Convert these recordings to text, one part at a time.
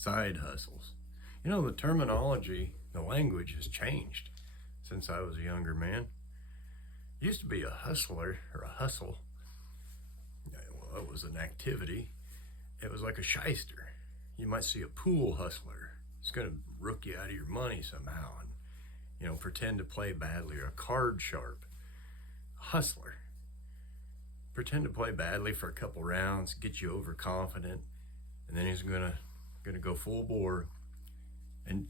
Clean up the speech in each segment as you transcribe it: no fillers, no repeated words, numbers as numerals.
side hustles. You know, the terminology, the language has changed since I was a younger man. It used to be a hustler or a hustle. Well, it was an activity. It was like a shyster. You might see a pool hustler. It's going to rook you out of your money somehow and, pretend to play badly. Or a card sharp. A hustler. Pretend to play badly for a couple rounds, get you overconfident, and then he's gonna go full bore and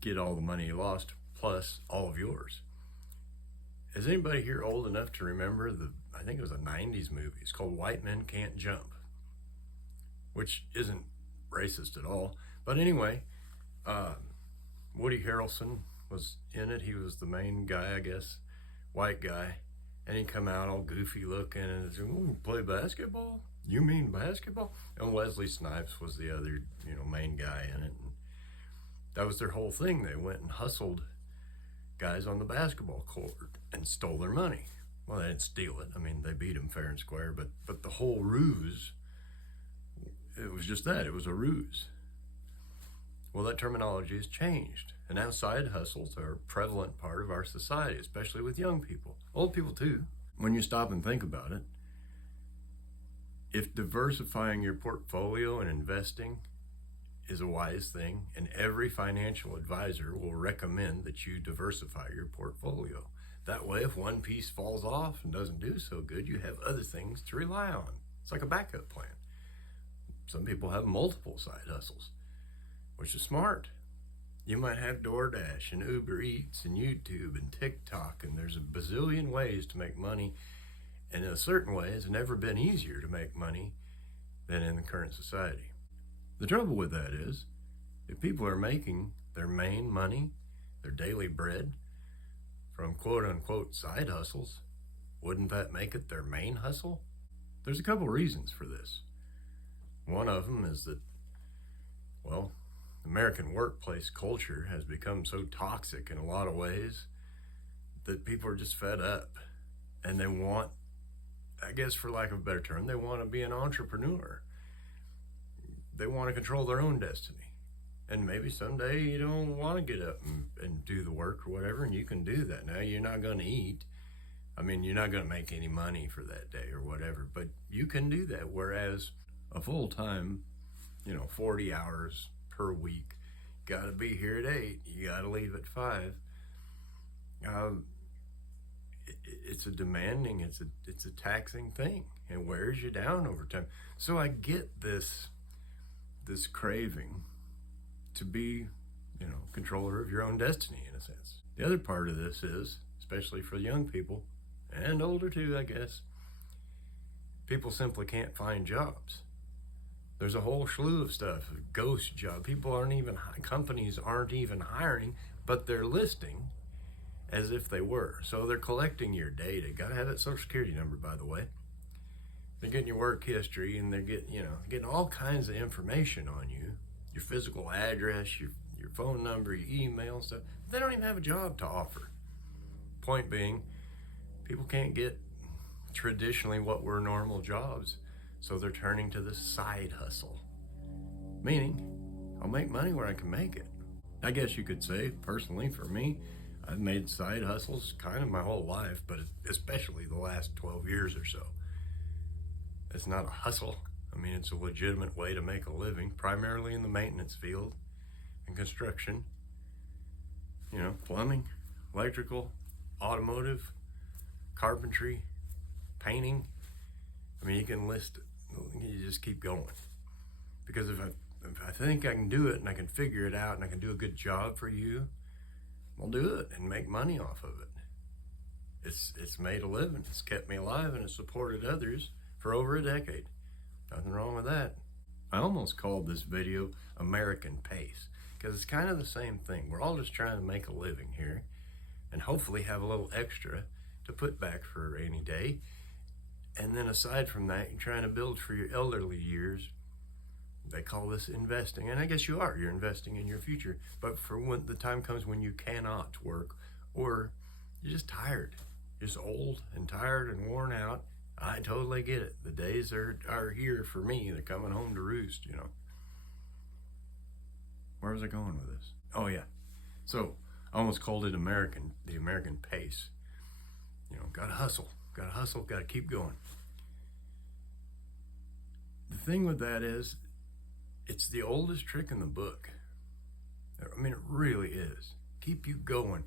get all the money he lost plus all of yours. Is anybody here old enough to remember I think it was a 90s movie. It's called White Men Can't Jump, which isn't racist at all. But anyway, Woody Harrelson was in it. He was the main guy, I guess, white guy. And he come out all goofy looking and said, "Oh, play basketball? You mean basketball?" And Wesley Snipes was the other, main guy in it. And that was their whole thing. They went and hustled guys on the basketball court and stole their money. Well, they didn't steal it. I mean, they beat them fair and square. But the whole ruse, it was just that. It was a ruse. Well, that terminology has changed. And now side hustles are a prevalent part of our society, especially with young people. Old people too. When you stop and think about it, if diversifying your portfolio and investing is a wise thing, and every financial advisor will recommend that you diversify your portfolio. That way, if one piece falls off and doesn't do so good, you have other things to rely on. It's like a backup plan. Some people have multiple side hustles, which is smart. You might have DoorDash and Uber Eats and YouTube and TikTok, and there's a bazillion ways to make money. And in a certain way, it's never been easier to make money than in the current society. The trouble with that is, if people are making their main money, their daily bread, from quote-unquote side hustles, wouldn't that make it their main hustle? There's a couple reasons for this. One of them is that, well, American workplace culture has become so toxic in a lot of ways that people are just fed up. And they want, I guess for lack of a better term, they want to be an entrepreneur. They want to control their own destiny. And maybe someday you don't want to get up and do the work or whatever, and you can do that. Now, you're not going to eat. I mean, you're not going to make any money for that day or whatever, but you can do that. Whereas a full-time, 40 hours per week, got to be here at 8, you got to leave at 5. It's a demanding, it's a taxing thing, and wears you down over time. So I get this craving to be, controller of your own destiny in a sense. The other part of this is, especially for young people, and older too, I guess, people simply can't find jobs. There's a whole slew of stuff, ghost job. Companies aren't even hiring, but they're listing as if they were. So they're collecting your data. Gotta have that social security number, by the way. They're getting your work history, and they're getting all kinds of information on you. Your physical address, your phone number, your email and stuff. They don't even have a job to offer. Point being, people can't get traditionally what were normal jobs, so they're turning to the side hustle. Meaning, I'll make money where I can make it. I guess you could say, personally, for me, I've made side hustles kind of my whole life, but especially the last 12 years or so. It's not a hustle. I mean, it's a legitimate way to make a living, primarily in the maintenance field and construction. Plumbing, electrical, automotive, carpentry, painting. I mean, you can list it. You just keep going. Because if I think I can do it and I can figure it out and I can do a good job for you, I'll do it and make money off of it. It's made a living. It's kept me alive, and it's supported others for over a decade. Nothing wrong with that. I almost called this video American Pace, because it's kind of the same thing. We're all just trying to make a living here and hopefully have a little extra to put back for a rainy day. And then aside from that, you're trying to build for your elderly years. They call this investing, and I guess you are. You're investing in your future. But for when the time comes when you cannot work, or you're just tired, you're just old and tired and worn out, I totally get it. The days are here for me. They're coming home to roost, Where was I going with this? Oh yeah. So I almost called it the American pace. Gotta hustle, gotta keep going. The thing with that is, it's the oldest trick in the book. I mean, it really is. Keep you going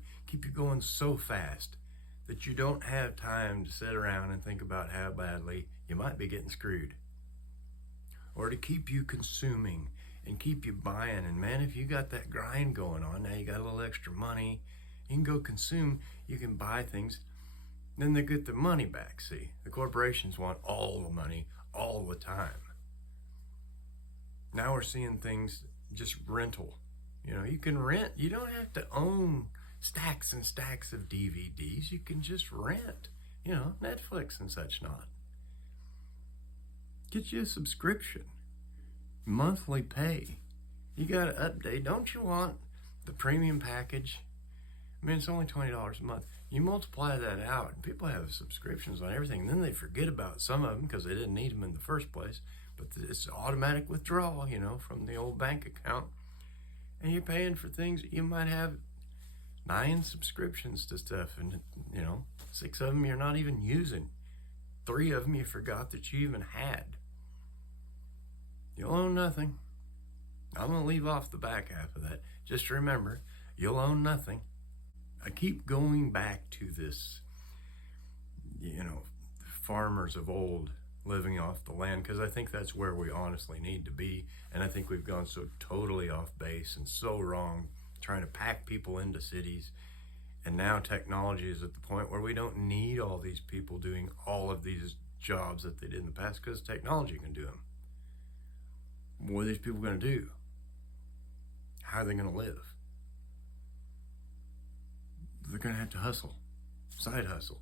so fast that you don't have time to sit around and think about how badly you might be getting screwed. Or to keep you consuming and keep you buying. And man, if you got that grind going on, now you got a little extra money, you can go consume, you can buy things, then they get their money back. See, the corporations want all the money all the time. Now we're seeing things just rental. You can rent. You don't have to own stacks and stacks of DVDs. You can just rent, Netflix and such not. Get you a subscription, monthly pay. You got to update. Don't you want the premium package? I mean, it's only $20 a month. You multiply that out, and people have subscriptions on everything, and then they forget about some of them because they didn't need them in the first place. But it's automatic withdrawal, from the old bank account. And you're paying for things. You might have 9 subscriptions to stuff, and 6 of them you're not even using. 3 of them you forgot that you even had. You'll own nothing. I'm going to leave off the back half of that. Just remember, you'll own nothing. I keep going back to this, farmers of old living off the land, because I think that's where we honestly need to be. And I think we've gone so totally off base and so wrong trying to pack people into cities. And now technology is at the point where we don't need all these people doing all of these jobs that they did in the past, because technology can do them. What are these people going to do? How are they going to live? They're going to have to hustle. Side hustle.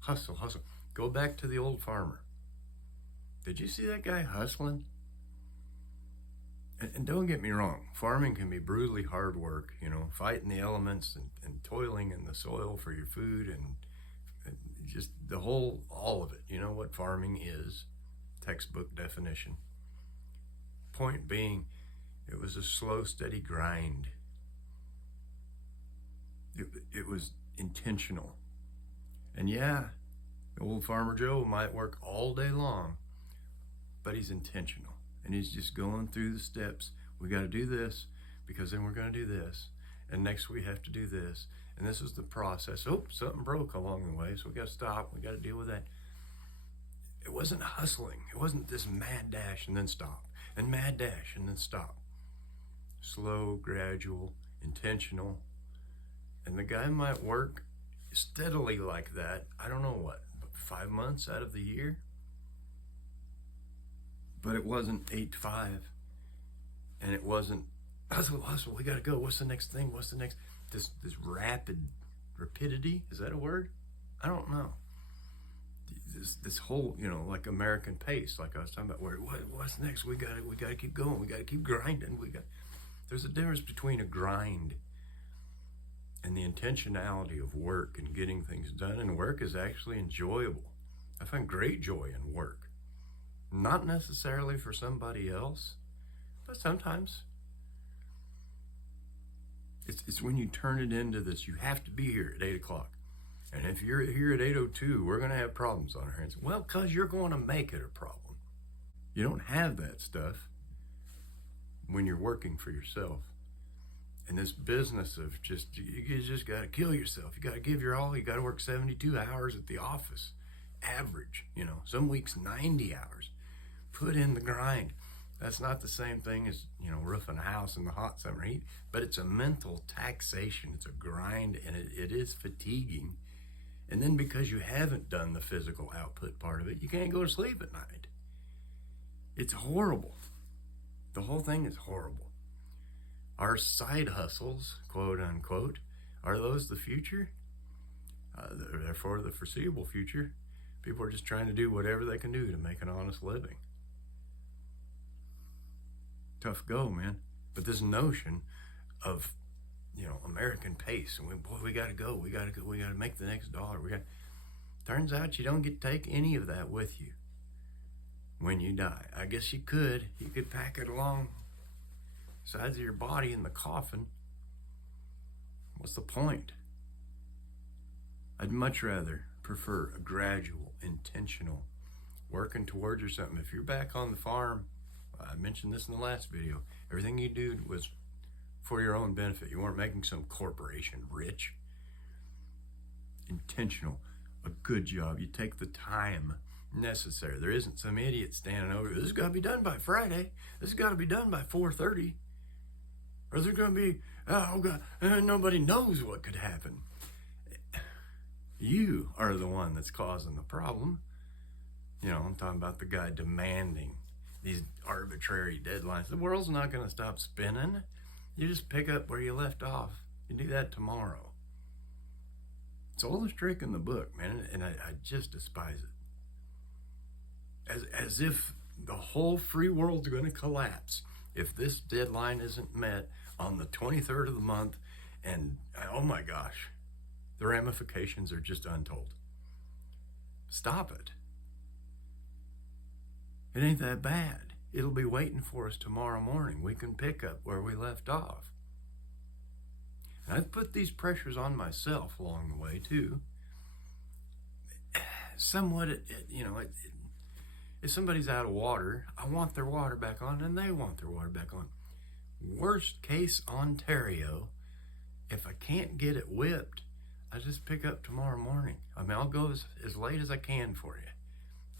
Hustle. Go back to the old farmer. Did you see that guy hustling? And don't get me wrong, farming can be brutally hard work, fighting the elements and toiling in the soil for your food and just all of it. You know what farming is, textbook definition. Point being, it was a slow, steady grind. It was intentional. And yeah, old Farmer Joe might work all day long, but he's intentional. And he's just going through the steps. We got to do this, because then we're going to do this. And next we have to do this. And this is the process. Oh, something broke along the way, so we got to stop. We got to deal with that. It wasn't hustling. It wasn't this mad dash and then stop. And mad dash and then stop. Slow, gradual, intentional. And the guy might work steadily like that, I don't know what, 5 months out of the year? But it wasn't 8 to 5. And it wasn't, hustle, we gotta go. What's the next thing? What's the next? This rapidity, is that a word? I don't know. This whole, like American pace, like I was talking about, where what's next? We gotta keep going. We gotta keep grinding. There's a difference between a grind and the intentionality of work and getting things done. And work is actually enjoyable. I find great joy in work. Not necessarily for somebody else, but sometimes. It's when you turn it into this, you have to be here at 8 o'clock. And if you're here at 8:02, we're going to have problems on our hands. Well, because you're going to make it a problem. You don't have that stuff when you're working for yourself. And this business of you just got to kill yourself. You got to give your all. You got to work 72 hours at the office, average. Some weeks 90 hours. Put in the grind. That's not the same thing as roofing a house in the hot summer heat, but it's a mental taxation. It's a grind, and it is fatiguing. And then because you haven't done the physical output part of it, you can't go to sleep at night. It's horrible. The whole thing is horrible. Our side hustles, quote unquote, are those the future? Therefore, the foreseeable future, people are just trying to do whatever they can do to make an honest living. Tough go, man. But this notion of, American pace, and we got to go. We got to make the next dollar. Turns out you don't get to take any of that with you when you die. I guess you could pack it along sides of your body in the coffin, what's the point? I'd much rather prefer a gradual, intentional, working towards or something. If you're back on the farm, I mentioned this in the last video, everything you do was for your own benefit. You weren't making some corporation rich. Intentional, a good job. You take the time necessary. There isn't some idiot standing over, this has got to be done by Friday. This has got to be done by 4:30. Or there's going to be, oh God, nobody knows what could happen. You are the one that's causing the problem. You know, I'm talking about the guy demanding these arbitrary deadlines. The world's not going to stop spinning. You just pick up where you left off. You do that tomorrow. It's the oldest trick in the book, man, and I just despise it. As if the whole free world's going to collapse if this deadline isn't met on the 23rd of the month, and oh my gosh, the ramifications are just untold. Stop it. It ain't that bad. It'll be waiting for us tomorrow morning. We can pick up where we left off. And I've put these pressures on myself along the way too. Somewhat, if somebody's out of water, I want their water back on, and they want their water back on. Worst case Ontario, if I can't get it whipped, I just pick up tomorrow morning. I mean, I'll go as late as I can for you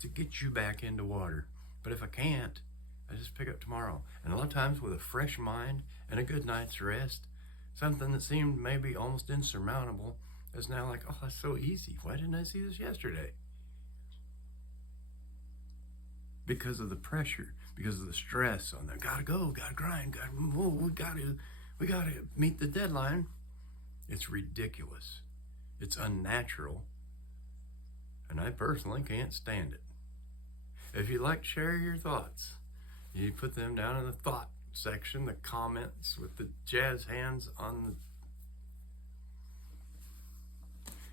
to get you back into water. But if I can't, I just pick up tomorrow. And a lot of times with a fresh mind and a good night's rest, something that seemed maybe almost insurmountable is now like, oh, that's so easy. Why didn't I see this yesterday? Because of the pressure, because of the stress on that. Gotta go, gotta grind, gotta move, we gotta meet the deadline. It's ridiculous. It's unnatural. And I personally can't stand it. If you'd like to share your thoughts, you put them down in the thought section, the comments with the jazz hands on the...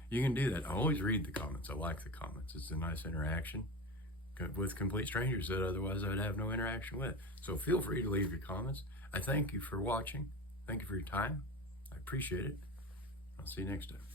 You can do that. I always read the comments. I like the comments. It's a nice interaction with complete strangers that otherwise I'd have no interaction with. So feel free to leave your comments. I thank you for watching. Thank you for your time. I appreciate it. I'll see you next time.